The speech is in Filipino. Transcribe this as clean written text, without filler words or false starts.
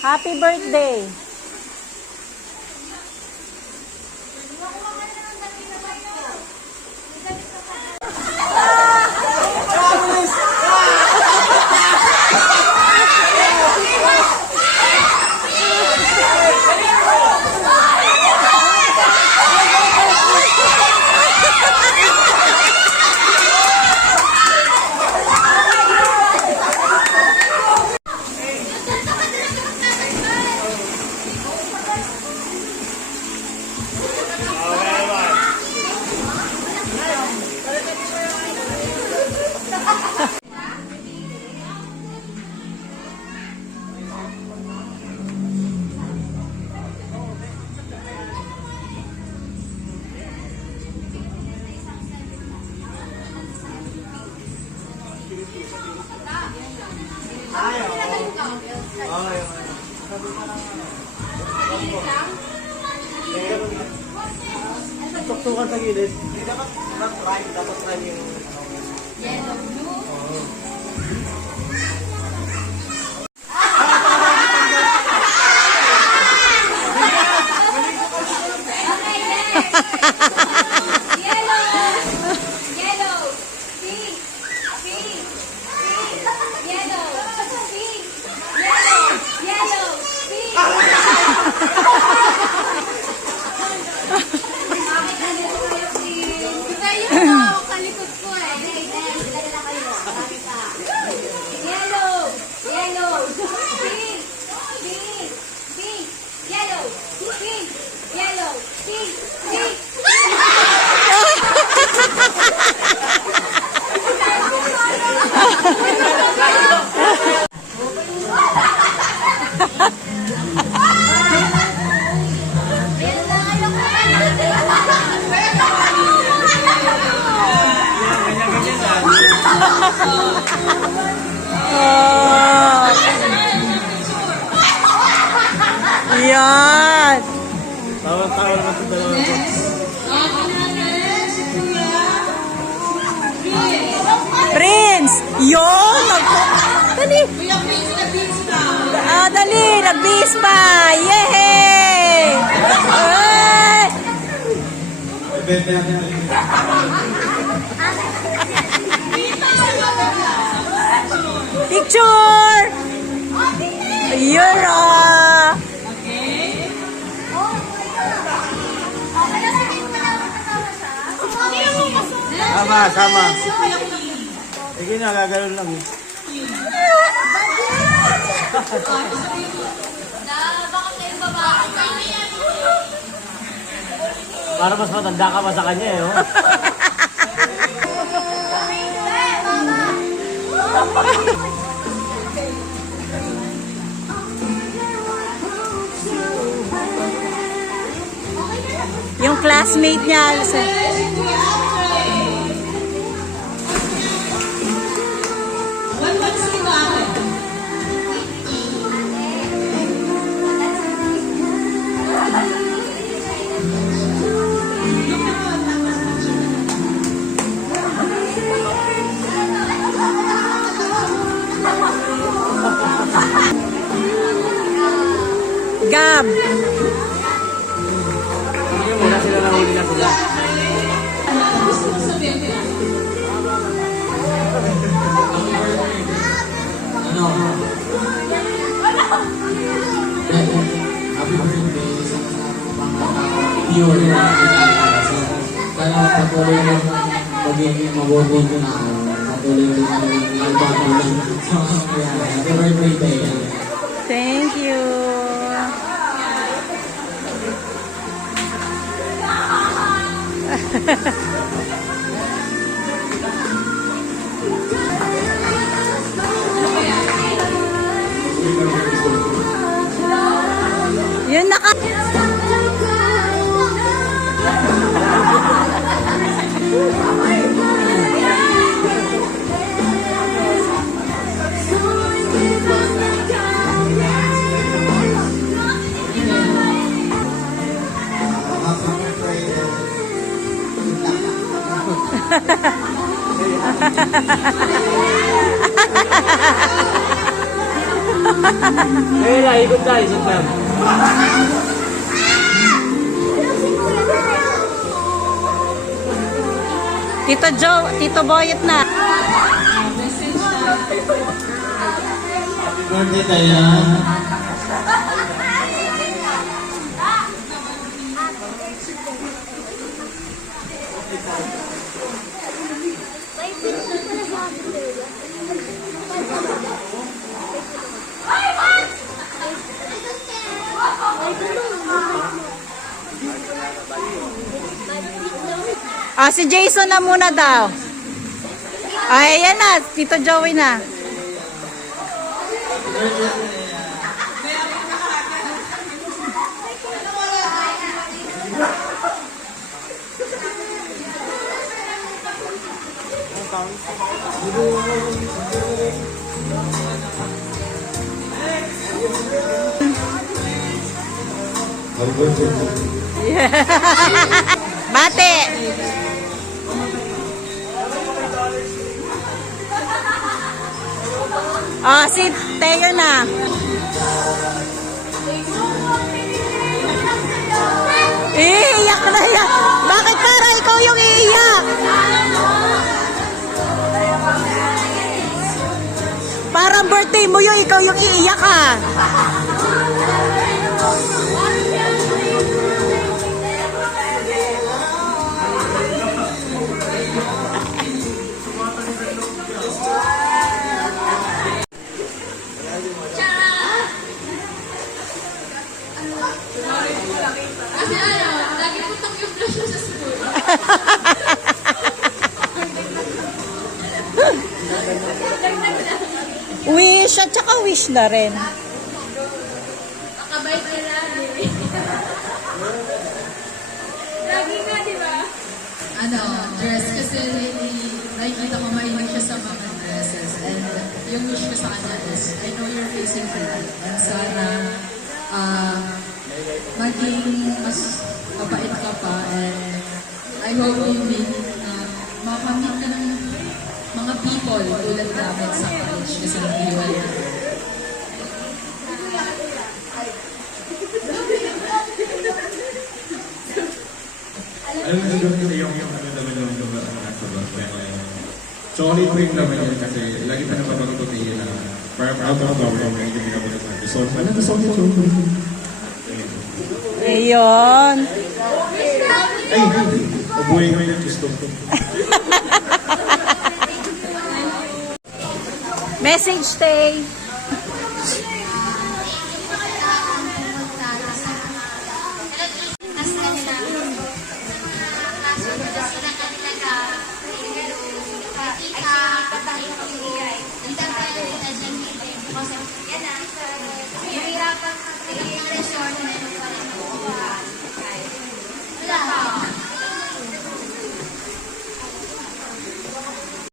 Happy birthday! Tuktukan sa gilid. Hindi dapat try yung Yellow, blue. Yan! tawa naman sa dalawa ko. Prince! Yun! Dali! Dali! Nag-bis pa! Yehey! Picture! Yura! Sama. Sige na, gagano'n lang. Para mas matanda ka pa sa kanya eh, oh. Yung classmate niya. Gab. Hindi muna sila nahuli na sila. Ano? Happy birthday sa pure na sana patuloy rin magiging mabuti ko na patuloy rin magbago sa happy birthday. Thank you. Thank you. Yun naka... Kaya ikot tayo, ikot lang. Tito Joe, Tito Boyet na. Happy birthday tayo. Ah, si Jason na muna daw. Ay, ayan na. Tito Joey na. Bate. Ah, si Teo na. Iiyak na yan. Bakit para ikaw yung iiyak? Parang birthday mo yung ikaw yung iiyak ah. Kasi lagi putang yung flash sa school. Wish at saka wish na rin. Makabait ka lagi. Lagi nga, di ba? Dress kasi nakikita ko mahilig siya sa mga dresses and yung wish ko sa kanya is I know you're facing through that and sana maging mas mabait ka pa and I hope you meet makamit ka ng mga people tulad namin sa college kasi nag-iwal na. Alam mo siguro kasi yung ano naman yung nasa birthday ko yun. Chocolate cream naman yun kasi lagi pa nababagot yun na parang out of flower yung medyo pinabot sa akin. So, ano na sa chocolate? Ayun. Ay, mabuhay ko yung gusto ko. Message, Tay.